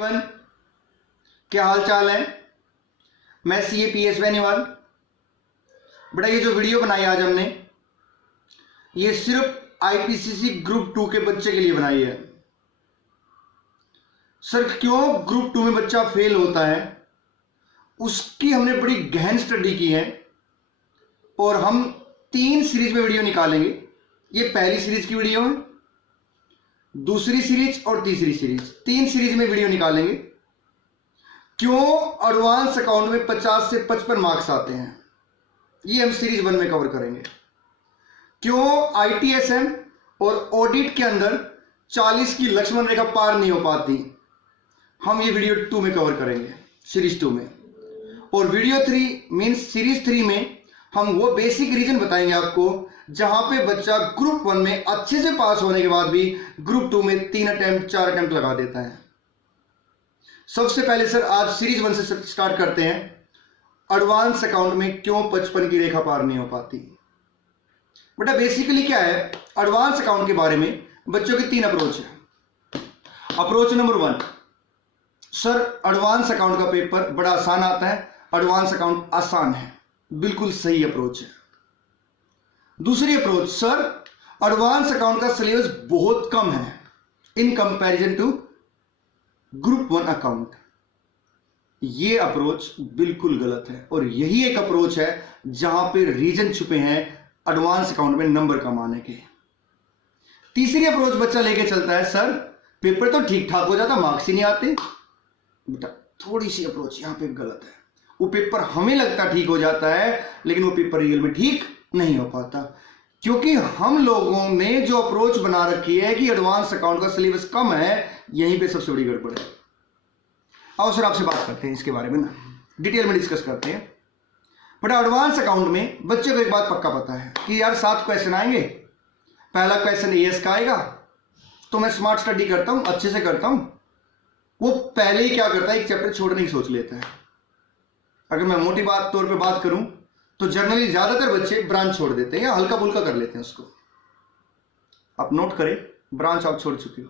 Everyone, क्या हाल चाल है। मैं CAPS बेनीवाल। बेटा ये जो वीडियो बनाई आज हमने, ये सिर्फ IPCC ग्रुप 2 के बच्चे के लिए बनाई है। सर क्यों ग्रुप 2 में बच्चा फेल होता है, उसकी हमने बड़ी गहन स्टडी की है और हम 3 सीरीज में वीडियो निकालेंगे। ये पहली सीरीज की वीडियो है, दूसरी सीरीज और तीसरी सीरीज, 3 सीरीज में वीडियो निकालेंगे। क्यों एडवांस अकाउंट में 50 से 55 मार्क्स आते हैं, ये हम सीरीज 1 में कवर करेंगे। क्यों ITSM और ऑडिट के अंदर 40 की लक्ष्मण रेखा पार नहीं हो पाती, हम ये वीडियो 2 में कवर करेंगे, सीरीज 2 में। और वीडियो 3 मींस सीरीज 3 में हम वो बेसिक रीजन बताएंगे आपको जहां पे बच्चा ग्रुप 1 में अच्छे से पास होने के बाद भी ग्रुप 2 में 3 अटेम्प्ट 4 अटेम्प्ट लगा देता है। सबसे पहले सर आज सीरीज 1 से स्टार्ट करते हैं। एडवांस अकाउंट में क्यों 55 की रेखा पार नहीं हो पाती। बेटा बेसिकली क्या है, एडवांस अकाउंट के बारे में बच्चों की 3 अप्रोच है। Approach number 1, sir advance account का पेपर बड़ा आसान आता है, एडवांस अकाउंट आसान है, बिल्कुल सही अप्रोच है। दूसरी अप्रोच, सर एडवांस अकाउंट का सिलेबस बहुत कम है in comparison to group 1 account. ये अप्रोच बिल्कुल गलत है और यही एक अप्रोच है जहां पे रीजन छुपे हैं एडवांस अकाउंट में नंबर कमाने के। तीसरी अप्रोच बच्चा लेके चलता है, सर पेपर तो ठीक ठाक हो जाता, मार्क्स ही नहीं आते। बेटा थोड़ी सी अप्रोच यहां पे गलत है। वो पेपर हमें लगता ठीक हो जाता है लेकिन वो पेपर रियल में ठीक नहीं हो पाता, क्योंकि हम लोगों ने जो अप्रोच बना रखी है कि एडवांस अकाउंट का सिलेबस कम है, यहीं पे सबसे बड़ी गड़बड़ है। आओ सर आपसे बात करते हैं इसके बारे में ना, डिटेल में डिस्कस करते हैं। बट एडवांस अकाउंट में बच्चे को एक बात पक्का पता है कि यार 7 क्वेश्चन आएंगे। पहला क्वेश्चन AS का आएगा, तो मैं स्मार्ट स्टडी करता हूं, अच्छे से करता हूं। वो पहले ही क्या करता है, एक चैप्टर छोड़ने की सोच लेता है। अगर मैं मोटी बात तौर पे बात करूं तो जनरली ज्यादातर बच्चे ब्रांच छोड़ देते हैं या हल्का फुल्का कर लेते हैं उसको। आप नोट करें, ब्रांच आप छोड़ चुके हो।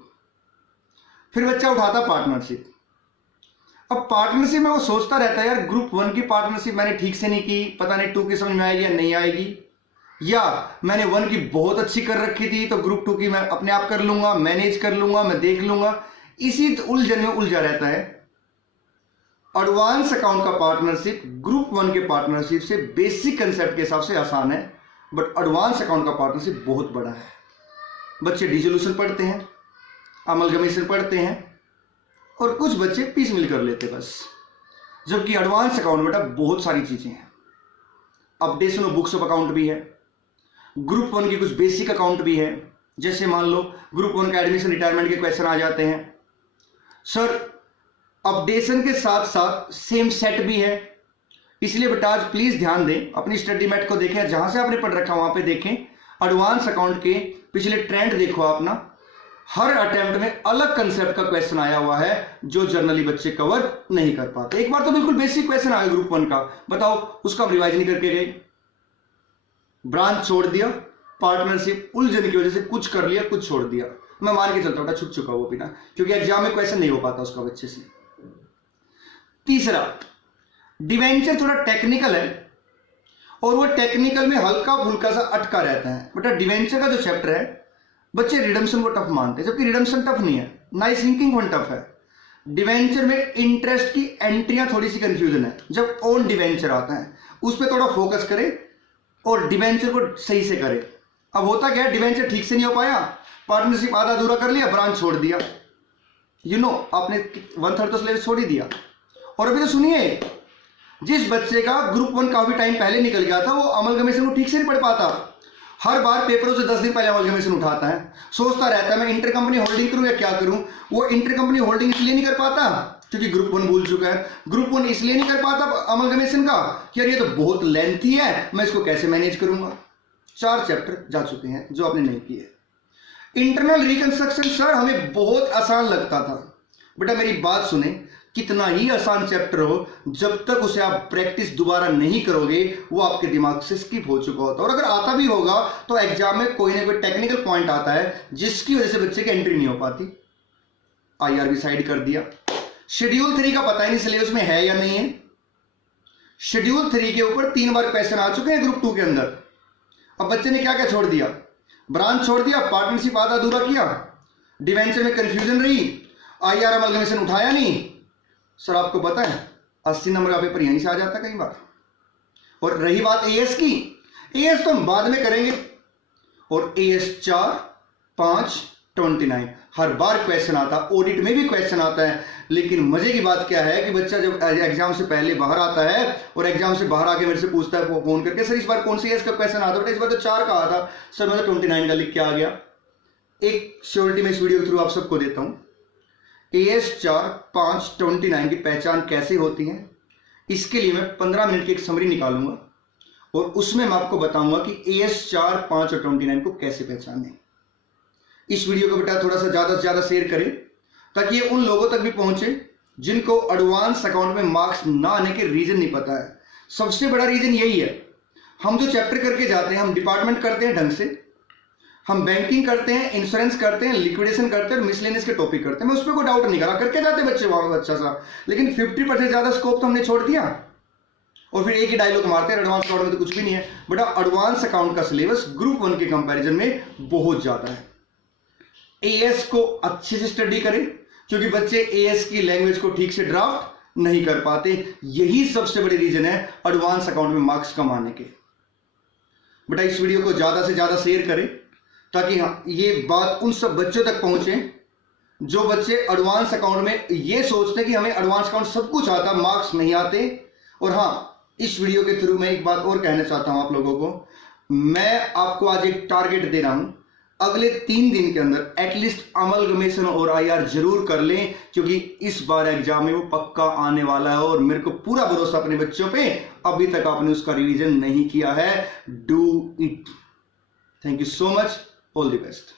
फिर बच्चा उठाता पार्टनरशिप। अब पार्टनरशिप में वो सोचता रहता है यार ग्रुप 1 की पार्टनरशिप मैंने ठीक से नहीं की, पता नहीं 2 की समझ में आएगी या नहीं आएगी, या मैंने 1 की बहुत अच्छी कर रखी थी तो ग्रुप 2 की मैं अपने आप कर लूंगा, मैनेज कर लूंगा, मैं देख लूंगा। इसी उलझन में उलझा रहता है। एडवांस अकाउंट का पार्टनरशिप ग्रुप 1 के पार्टनरशिप से बेसिक कंसेप्ट के हिसाब से आसान है, बट एडवांस अकाउंट का पार्टनरशिप बहुत बड़ा है। बच्चे डिसोल्यूशन पढ़ते हैं, अमलगमेशन पढ़ते हैं और कुछ बच्चे पीस मिल कर लेते बस। जबकि एडवांस अकाउंट में बहुत सारी चीजें हैं। Updation of books of account भी है, ग्रुप 1 की कुछ बेसिक अकाउंट भी है। जैसे मान लो ग्रुप 1 का एडमिशन रिटायरमेंट के क्वेश्चन आ जाते हैं। सर अपडेशन के साथ साथ सेम सेट भी है, इसलिए बेटा आज प्लीज ध्यान दें, अपनी स्टडी मैट को देखें, जहां से आपने पढ़ रखा वहां पे देखें। एडवांस अकाउंट के पिछले ट्रेंड देखो अपना, हर अटेम्प्ट में अलग कंसेप्ट का क्वेश्चन आया हुआ है जो जनरली बच्चे कवर नहीं कर पाते। एक बार तो बिल्कुल बेसिक क्वेश्चन आया ग्रुप 1 का, बताओ उसका हम रिवाइज नहीं करके गए, ब्रांच छोड़ दिया, पार्टनरशिप उलझन की वजह से कुछ कर लिया, कुछ छोड़ दिया। मैं मान के चलता हूं छुप चुका वो बिना, क्योंकि एग्जाम में क्वेश्चन नहीं हो पाता उसका बच्चे से। तीसरा, डिवेंचर थोड़ा टेक्निकल है और वो टेक्निकल में हल्का फुल्का सा अटका रहता है। बेटा डिवेंचर का जो चैप्टर है, बच्चे रिडम्पशन को टफ मानते हैं, जबकि रिडम्पशन टफ नहीं है, नाइस सिंकिंग वन टफ है। डिवेंचर में इंटरेस्ट की एंट्रियां थोड़ी सी कंफ्यूजन है। जब ओन डिवेंचर आता है उस पर थोड़ा फोकस करे और डिवेंचर को सही से करे। अब होता क्या है, डिवेंचर ठीक से नहीं हो पाया, पार्टनरशिप आधा अधूरा कर लिया, ब्रांच छोड़ दिया, आपने 1/3 तो सिलेबस छोड़ ही दिया। और अभी तो सुनिए, जिस बच्चे का ग्रुप 1 काफी टाइम पहले निकल गया था, वो अमलगमेशन को ठीक से नहीं पढ़ पाता। हर बार पेपरों से 10 दिन पहले अमलगमेशन उठाता है, सोचता रहता है मैं इंटर कंपनी होल्डिंग करूं या क्या करूं। वो इंटर कंपनी होल्डिंग इसलिए नहीं कर पाता क्योंकि ग्रुप 1 भूल चुका है। ग्रुप 1 इसलिए नहीं कर पाता अमलगमेशन का कि यार ये तो बहुत लेंथी है, मैं इसको कैसे मैनेज करूंगा। 4 चैप्टर जा चुके हैं जो आपने नहीं किए। इंटरनल रिकंस्ट्रक्शन सर हमें बहुत आसान लगता था। बेटा मेरी बात सुने, कितना ही आसान चैप्टर हो, जब तक उसे आप प्रैक्टिस दोबारा नहीं करोगे वो आपके दिमाग से स्किप हो चुका होता है। और अगर आता भी होगा तो एग्जाम में कोई ना कोई टेक्निकल पॉइंट आता है जिसकी वजह से बच्चे की एंट्री नहीं हो पाती। IRB साइड कर दिया, शेड्यूल 3 का पता ही नहीं सिलेबस में है या नहीं है। शेड्यूल 3 के ऊपर 3 बार क्वेश्चन आ चुके हैं ग्रुप 2 के अंदर। अब बच्चे ने क्या क्या छोड़ दिया, ब्रांच छोड़ दिया, पार्टनरशिप आधा अधूरा किया, डिवेंचर में कंफ्यूजन रही, आईआर अमलगमेशन उठाया नहीं। सर आपको पता है 80 नंबर का पेपर यहीं से आ जाता कई बार। और रही बात एएस की, एएस तो हम बाद में करेंगे। और एएस 4, 5, 29 हर बार क्वेश्चन आता, ऑडिट में भी क्वेश्चन आता है। लेकिन मजे की बात क्या है कि बच्चा जब एग्जाम से पहले बाहर आता है और एग्जाम से बाहर आके मेरे से पूछता है फोन करके, सर इस बार कौन सी एएस का क्वेश्चन आता है? इस बार तो 4 का आता। सर मैं तो 29 का लिख के आ गया। एक श्योरिटी में इस वीडियो के थ्रू आप सबको देता हूं, एएस 4, 5, 29 की पहचान कैसे होती है, इसके लिए मैं 15 मिनट की एक समरी निकालूंगा और उसमें मैं आपको बताऊंगा कि एएस 4, 5 और 29 को कैसे पहचानें। इस वीडियो को बेटा थोड़ा सा ज्यादा से ज्यादा शेयर करें ताकि ये उन लोगों तक भी पहुंचे जिनको एडवांस अकाउंट में मार्क्स ना आने के रीजन नहीं पता है। सबसे बड़ा रीजन यही है, हम जो चैप्टर करके जाते हैं, हम डिपार्टमेंट करते हैं ढंग से, हम बैंकिंग करते हैं, इंश्योरेंस करते हैं, लिक्विडेशन करते हैं और मिसलेनियस के टॉपिक करते हैं। मैं उस पर कोई डाउट नहीं करा, करके जाते बच्चे वहां अच्छा सा, लेकिन 50% ज्यादा स्कोप तो हमने छोड़ दिया और फिर एक ही डायलॉग मारते हैं एडवांस अकाउंट में तो कुछ भी नहीं है। बेटा एडवांस अकाउंट का सिलेबस ग्रुप 1 के कंपैरिजन में बहुत ज्यादा है। एएस को अच्छे से स्टडी करें क्योंकि बच्चे एएस की लैंग्वेज को ठीक से ड्राफ्ट नहीं कर पाते। यही सबसे बड़ी रीजन है एडवांस अकाउंट में मार्क्स कम आने के। बेटा इस वीडियो को ज्यादा से ज्यादा शेयर करें ताकि ये बात उन सब बच्चों तक पहुंचे जो बच्चे एडवांस अकाउंट में ये सोचते हैं कि हमें एडवांस अकाउंट सब कुछ आता, मार्क्स नहीं आते। और हाँ, इस वीडियो के थ्रू मैं एक बात और कहना चाहता हूं आप लोगों को, मैं आपको आज एक टारगेट दे रहा हूं, अगले 3 दिन के अंदर एटलीस्ट अमलगमेशन और आईआर जरूर कर लें क्योंकि इस बार एग्जाम में वो पक्का आने वाला है और मेरे को पूरा भरोसा अपने बच्चों पे। अभी तक आपने उसका रिवीजन नहीं किया है, do it. Thank you so much, all the best.